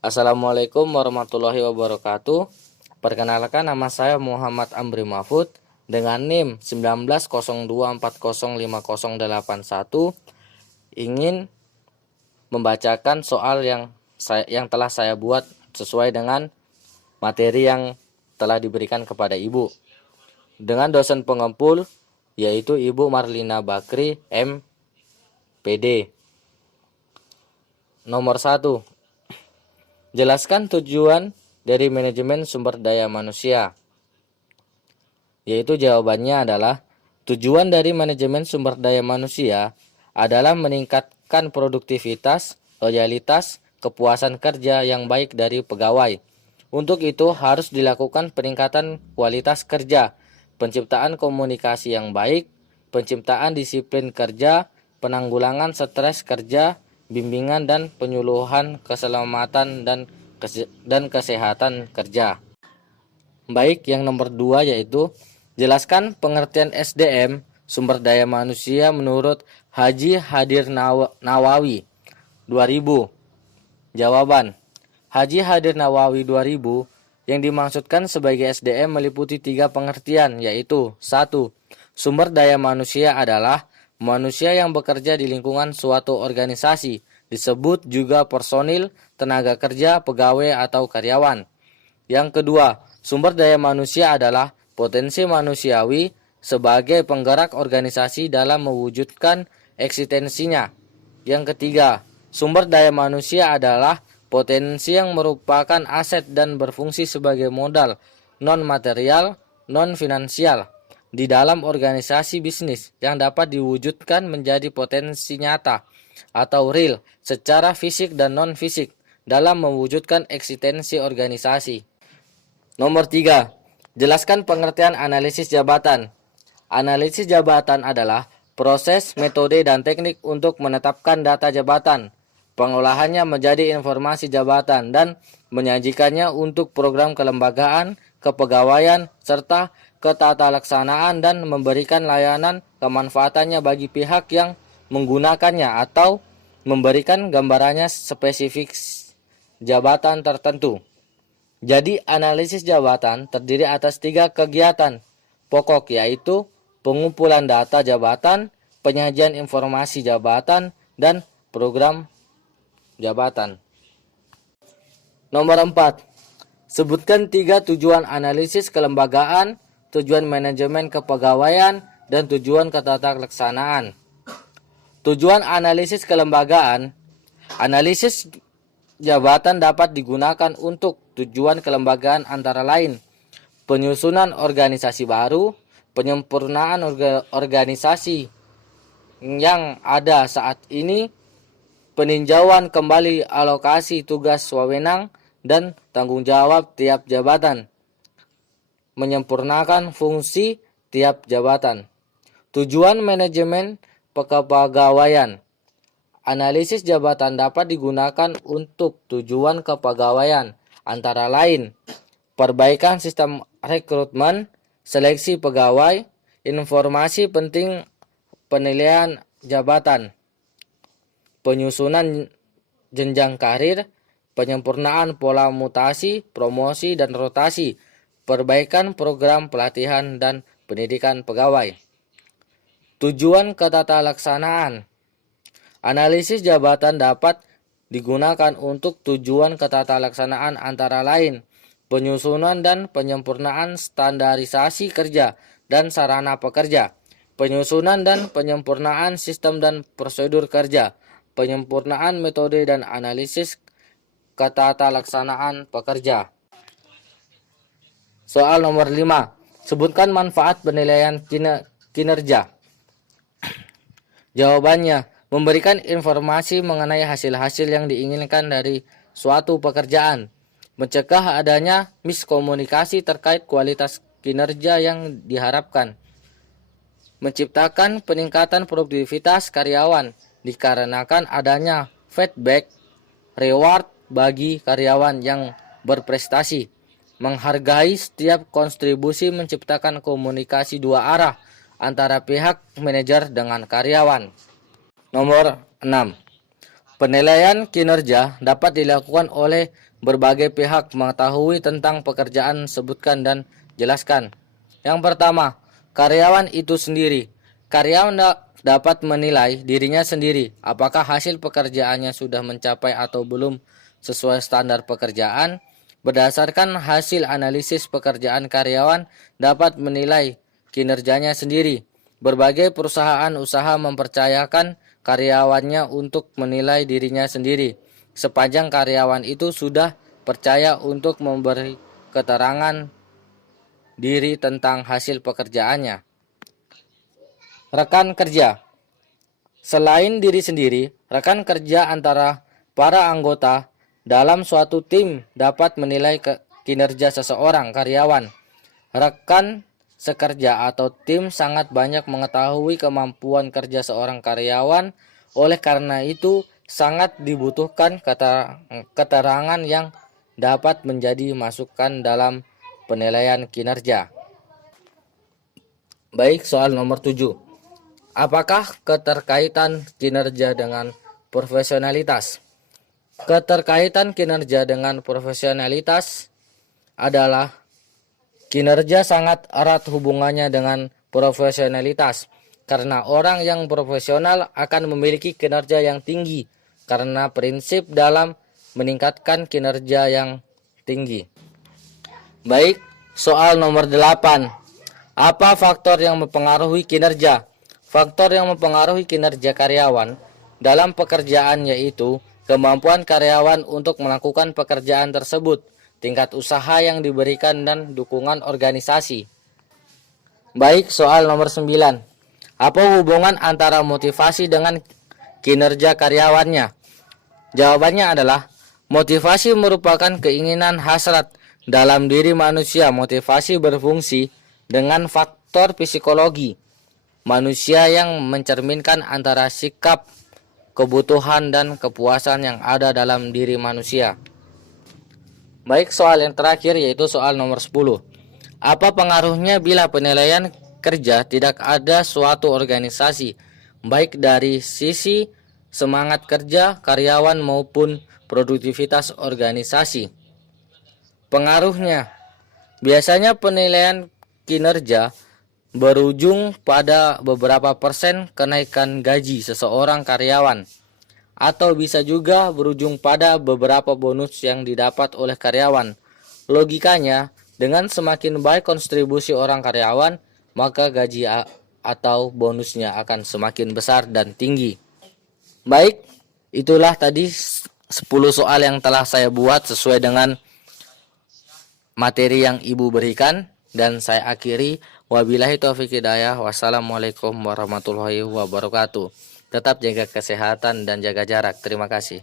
Assalamualaikum warahmatullahi wabarakatuh. Perkenalkan, nama saya Muhammad Amri Mahfud dengan NIM 1902405081, ingin membacakan soal yang telah saya buat sesuai dengan materi yang telah diberikan kepada Ibu dengan dosen pengempul yaitu Ibu Marlina Bakri MPD. Nomor 1. Jelaskan tujuan dari manajemen sumber daya manusia. Yaitu jawabannya adalah tujuan dari manajemen sumber daya manusia adalah meningkatkan produktivitas, loyalitas, kepuasan kerja yang baik dari pegawai. Untuk itu harus dilakukan peningkatan kualitas kerja, penciptaan komunikasi yang baik, penciptaan disiplin kerja, penanggulangan stres kerja, bimbingan dan penyuluhan keselamatan dan kesehatan kerja. Baik, yang nomor 2 yaitu jelaskan pengertian SDM, sumber daya manusia menurut Haji Hadir Nawawi 2000. Jawaban: Haji Hadir Nawawi 2000 yang dimaksudkan sebagai SDM meliputi 3 pengertian, yaitu 1. Sumber daya manusia adalah manusia yang bekerja di lingkungan suatu organisasi, disebut juga personil, tenaga kerja, pegawai atau karyawan. Yang kedua, sumber daya manusia adalah potensi manusiawi sebagai penggerak organisasi dalam mewujudkan eksistensinya. Yang ketiga, sumber daya manusia adalah potensi yang merupakan aset dan berfungsi sebagai modal non-material, non-finansial di dalam organisasi bisnis yang dapat diwujudkan menjadi potensi nyata atau real secara fisik dan non-fisik dalam mewujudkan eksistensi organisasi. Nomor 3. Jelaskan pengertian analisis jabatan. Analisis jabatan adalah proses, metode, dan teknik untuk menetapkan data jabatan, pengolahannya menjadi informasi jabatan, dan menyajikannya untuk program kelembagaan, kepegawaian, serta ketatalaksanaan dan memberikan layanan kemanfaatannya bagi pihak yang menggunakannya atau memberikan gambarannya spesifik jabatan tertentu. Jadi analisis jabatan terdiri atas 3 kegiatan pokok, yaitu pengumpulan data jabatan, penyajian informasi jabatan, dan program jabatan. Nomor 4. Sebutkan 3 tujuan analisis kelembagaan, tujuan manajemen kepegawaian, dan tujuan ketatalaksanaan. Tujuan analisis kelembagaan. Analisis jabatan dapat digunakan untuk tujuan kelembagaan antara lain penyusunan organisasi baru, penyempurnaan organisasi yang ada saat ini, peninjauan kembali alokasi tugas wewenang dan tanggung jawab tiap jabatan, menyempurnakan fungsi tiap jabatan. Tujuan manajemen kepegawaian. Analisis jabatan dapat digunakan untuk tujuan kepegawaian antara lain perbaikan sistem rekrutmen, seleksi pegawai, informasi penting penilaian jabatan, penyusunan jenjang karir, penyempurnaan pola mutasi, promosi dan rotasi, perbaikan program pelatihan dan pendidikan pegawai. Tujuan ketatalaksanaan. Analisis jabatan dapat digunakan untuk tujuan ketatalaksanaan antara lain penyusunan dan penyempurnaan standarisasi kerja dan sarana pekerja, penyusunan dan penyempurnaan sistem dan prosedur kerja, penyempurnaan metode dan analisis ketatalaksanaan pekerja. Soal nomor 5. Sebutkan manfaat penilaian kinerja. Jawabannya, memberikan informasi mengenai hasil-hasil yang diinginkan dari suatu pekerjaan, mencegah adanya miskomunikasi terkait kualitas kinerja yang diharapkan, menciptakan peningkatan produktivitas karyawan dikarenakan adanya feedback reward bagi karyawan yang berprestasi, menghargai setiap kontribusi, menciptakan komunikasi 2 arah antara pihak manajer dengan karyawan. Nomor 6. Penilaian kinerja dapat dilakukan oleh berbagai pihak mengetahui tentang pekerjaan sebutkan dan jelaskan. Yang pertama, karyawan itu sendiri. Karyawan dapat menilai dirinya sendiri apakah hasil pekerjaannya sudah mencapai atau belum sesuai standar pekerjaan. Berdasarkan hasil analisis pekerjaan, karyawan dapat menilai kinerjanya sendiri. Berbagai perusahaan usaha mempercayakan karyawannya untuk menilai dirinya sendiri. Sepanjang karyawan itu sudah percaya untuk memberi keterangan diri tentang hasil pekerjaannya. Rekan kerja. Selain diri sendiri, rekan kerja antara para anggota dalam suatu tim dapat menilai kinerja seseorang karyawan. Rekan sekerja atau tim sangat banyak mengetahui kemampuan kerja seorang karyawan. Oleh karena itu, sangat dibutuhkan keterangan yang dapat menjadi masukan dalam penilaian kinerja. Baik, soal nomor 7. Apakah keterkaitan kinerja dengan profesionalitas? Keterkaitan kinerja dengan profesionalitas adalah kinerja sangat erat hubungannya dengan profesionalitas, karena orang yang profesional akan memiliki kinerja yang tinggi karena prinsip dalam meningkatkan kinerja yang tinggi. Baik, soal nomor 8. Apa faktor yang mempengaruhi kinerja? Faktor yang mempengaruhi kinerja karyawan dalam pekerjaan yaitu kemampuan karyawan untuk melakukan pekerjaan tersebut, tingkat usaha yang diberikan, dan dukungan organisasi. Baik, soal nomor 9. Apa hubungan antara motivasi dengan kinerja karyawannya? Jawabannya adalah motivasi merupakan keinginan hasrat dalam diri manusia. Motivasi berfungsi dengan faktor psikologi manusia yang mencerminkan antara sikap, kebutuhan, dan kepuasan yang ada dalam diri manusia. Baik, soal yang terakhir yaitu soal nomor 10. Apa pengaruhnya bila penilaian kerja tidak ada suatu organisasi, baik dari sisi semangat kerja karyawan maupun produktivitas organisasi? Pengaruhnya, biasanya penilaian kinerja berujung pada beberapa persen kenaikan gaji seseorang karyawan, atau bisa juga berujung pada beberapa bonus yang didapat oleh karyawan. Logikanya, dengan semakin baik kontribusi orang karyawan, maka gaji atau bonusnya akan semakin besar dan tinggi. Baik, itulah tadi 10 soal yang telah saya buat sesuai dengan materi yang Ibu berikan, dan saya akhiri. Wabillahi taufiq hidayah. Wassalamualaikum warahmatullahi wabarakatuh. Tetap jaga kesehatan dan jaga jarak. Terima kasih.